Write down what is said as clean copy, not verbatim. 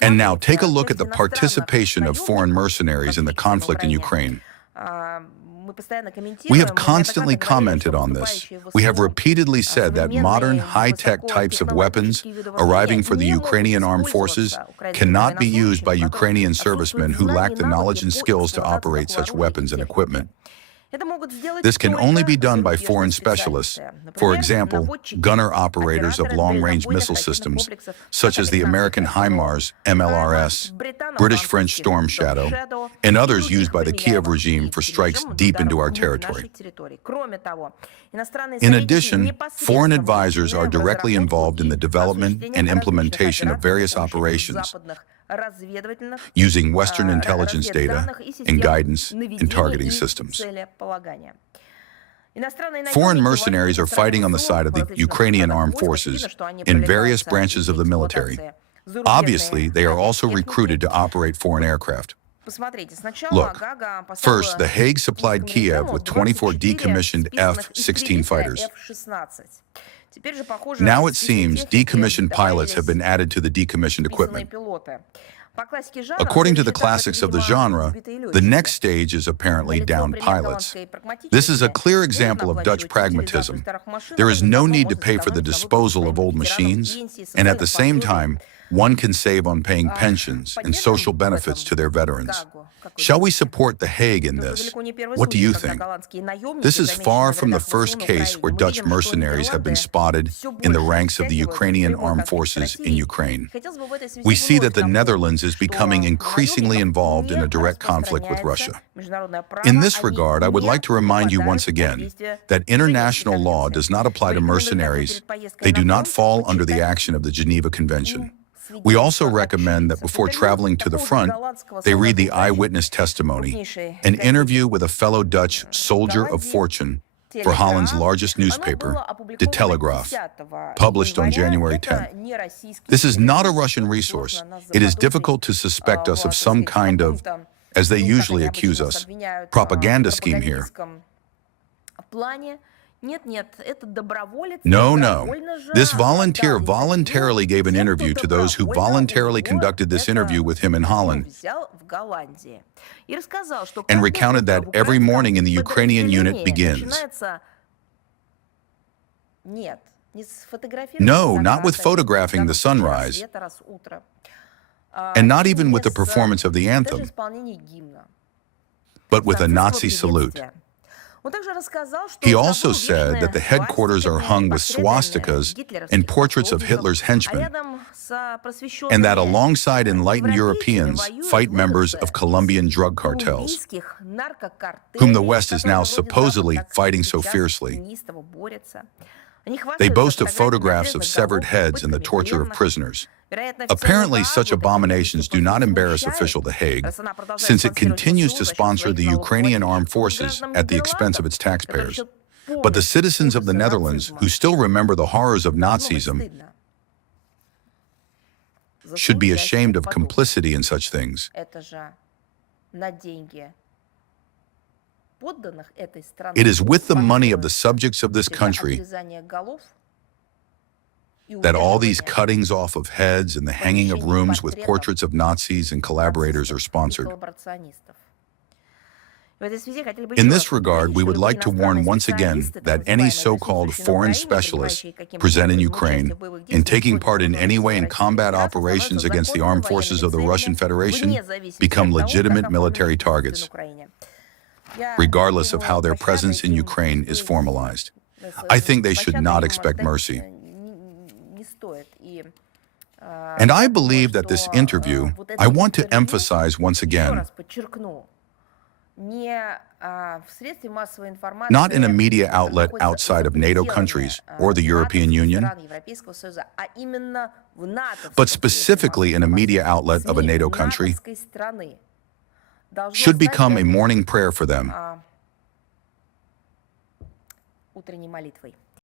And now take a look at the participation of foreign mercenaries in the conflict in Ukraine. We have constantly commented on this. We have repeatedly said that modern high-tech types of weapons arriving for the Ukrainian armed forces cannot be used by Ukrainian servicemen who lack the knowledge and skills to operate such weapons and equipment. This can only be done by foreign specialists, for example, gunner operators of long-range missile systems, such as the American HIMARS, MLRS, British-French Storm Shadow, and others used by the Kiev regime for strikes deep into our territory. In addition, foreign advisors are directly involved in the development and implementation of various operations, using Western intelligence data and guidance and targeting systems. Foreign mercenaries are fighting on the side of the Ukrainian armed forces in various branches of the military. Obviously, they are also recruited to operate foreign aircraft. Look, first, The Hague supplied Kiev with 24 decommissioned F-16 fighters. Now it seems decommissioned pilots have been added to the decommissioned equipment. According to the classics of the genre, the next stage is apparently downed pilots. This is a clear example of Dutch pragmatism. There is no need to pay for the disposal of old machines, and at the same time, one can save on paying pensions and social benefits to their veterans. Shall we support The Hague in this? What do you think? This is far from the first case where Dutch mercenaries have been spotted in the ranks of the Ukrainian armed forces in Ukraine. We see that the Netherlands is becoming increasingly involved in a direct conflict with Russia. In this regard, I would like to remind you once again that international law does not apply to mercenaries. They do not fall under the action of the Geneva Convention. We also recommend that before traveling to the front, they read the eyewitness testimony, an interview with a fellow Dutch soldier of fortune for Holland's largest newspaper, De Telegraaf, published on January 10th. This is not a Russian resource. It is difficult to suspect us of some kind of, as they usually accuse us, propaganda scheme here. No. This volunteer voluntarily gave an interview to those who voluntarily conducted this interview with him in Holland and recounted that every morning in the Ukrainian unit begins. No, not with photographing the sunrise, and not even with the performance of the anthem, but with a Nazi salute. He also said that the headquarters are hung with swastikas and portraits of Hitler's henchmen, and that alongside enlightened Europeans fight members of Colombian drug cartels, whom the West is now supposedly fighting so fiercely. They boast of photographs of severed heads and the torture of prisoners. Apparently, such abominations do not embarrass official The Hague, since it continues to sponsor the Ukrainian armed forces at the expense of its taxpayers. But the citizens of the Netherlands, who still remember the horrors of Nazism, should be ashamed of complicity in such things. It is with the money of the subjects of this country that all these cuttings off of heads and the hanging of rooms with portraits of Nazis and collaborators are sponsored. In this regard, we would like to warn once again that any so-called foreign specialists present in Ukraine and taking part in any way in combat operations against the armed forces of the Russian Federation become legitimate military targets, regardless of how their presence in Ukraine is formalized. I think they should not expect mercy. And I believe that this interview, I want to emphasize once again, not in a media outlet outside of NATO countries or the European Union, but specifically in a media outlet of a NATO country, should become a morning prayer for them.